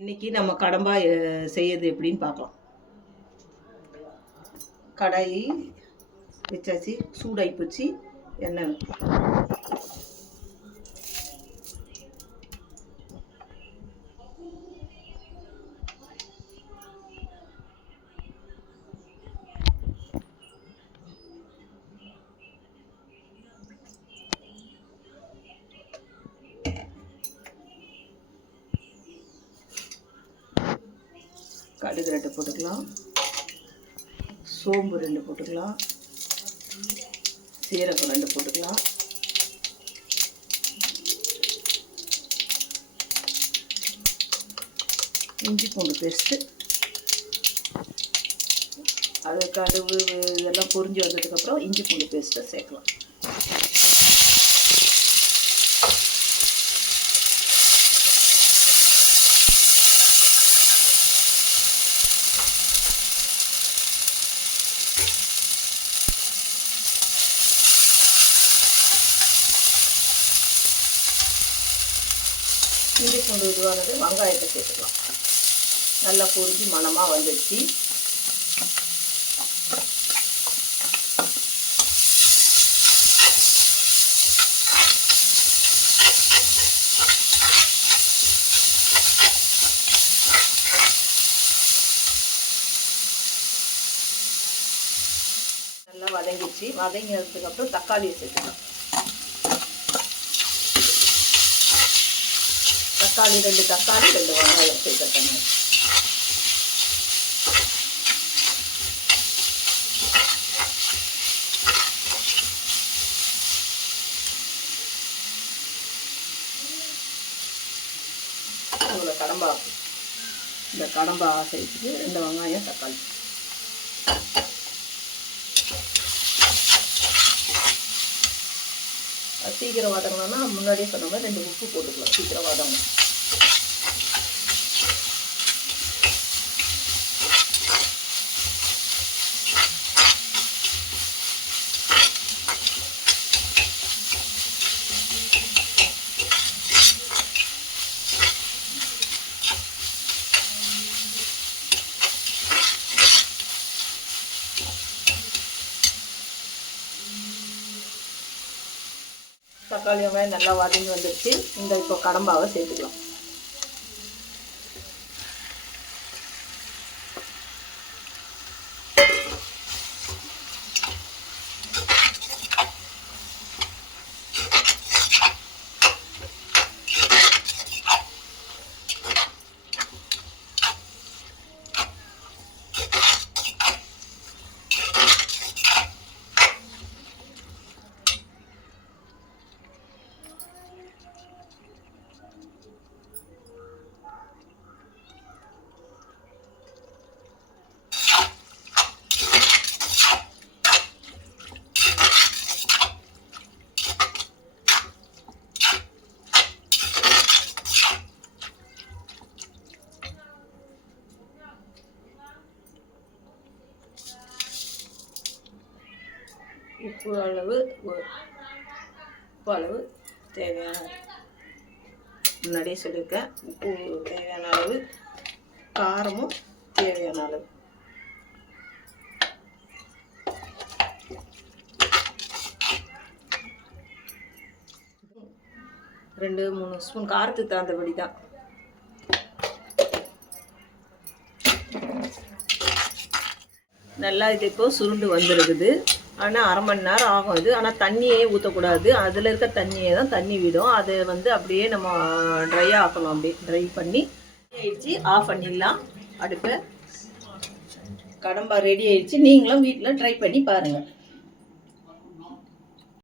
இன்றைக்கி நம்ம கடம்பா செய்யறது எப்படின்னு பார்க்கலாம். கடாயி வச்சாச்சு, சூடாகி போச்சு. எண்ணெய் கடுகு 2 போட்டுக்கலாம், சோம்பு 2 போட்டுக்கலாம், சீரகம் 2 போட்டுக்கலாம், இஞ்சி பூண்டு பேஸ்ட்டு, அது கடுகு இதெல்லாம் பொரிஞ்சு வந்ததுக்கப்புறம் இஞ்சி பூண்டு பேஸ்ட்டை சேர்க்கலாம். இஞ்சி பூண்டு இதுவானது வெங்காயத்தை சேர்த்துக்கலாம். நல்லா பொரிஞ்சு மணமாக வந்துடுச்சு. நல்லா வதங்கிடுச்சு. வதங்கினதுக்கப்புறம் தக்காளியை சேர்த்துக்கலாம். தக்காளி 2 தக்காளி 2 வெங்காயம் சேர்த்துக்கணும். அவ்வளோ கடம்பா, இந்த கடம்பா சேர்த்துட்டு 2 வெங்காயம் தக்காளி. சீக்கிரம் வதங்கணும்னா முன்னாடியே சொன்ன மாதிரி 2 உப்பு போட்டுக்கலாம். சீக்கிரம் வதங்கணும். தக்காளி வெங்காயம் நல்லா வதங்கி வந்துடுச்சு. இப்போ கடம்பாவை சேர்த்துக்கலாம். உப்பு அளவு தேவையான, முன்னாடியே சொல்லியிருக்கேன். உப்பு தேவையான அளவு, காரமும் தேவையான அளவு. ரெண்டு 3 ஸ்பூன் காரத்துக்கு தகுந்தபடி தான். நல்லா இது இப்போ சுருண்டு வந்துருக்குது. ஆனால் 1/2 மணி நேரம் ஆகும் இது. ஆனால் தண்ணியே ஊற்றக்கூடாது. அதில் இருக்க தண்ணியே தான் தண்ணி விடும். அதை அப்படியே நம்ம ட்ரை ஆக்கணும். அப்படியே ட்ரை பண்ணி ஆயிடுச்சு. ஆஃப் பண்ணிடலாம் அடுப்பை. கடம்பா ரெடி ஆயிடுச்சு. நீங்களும் வீட்டில் ட்ரை பண்ணி பாருங்கள்.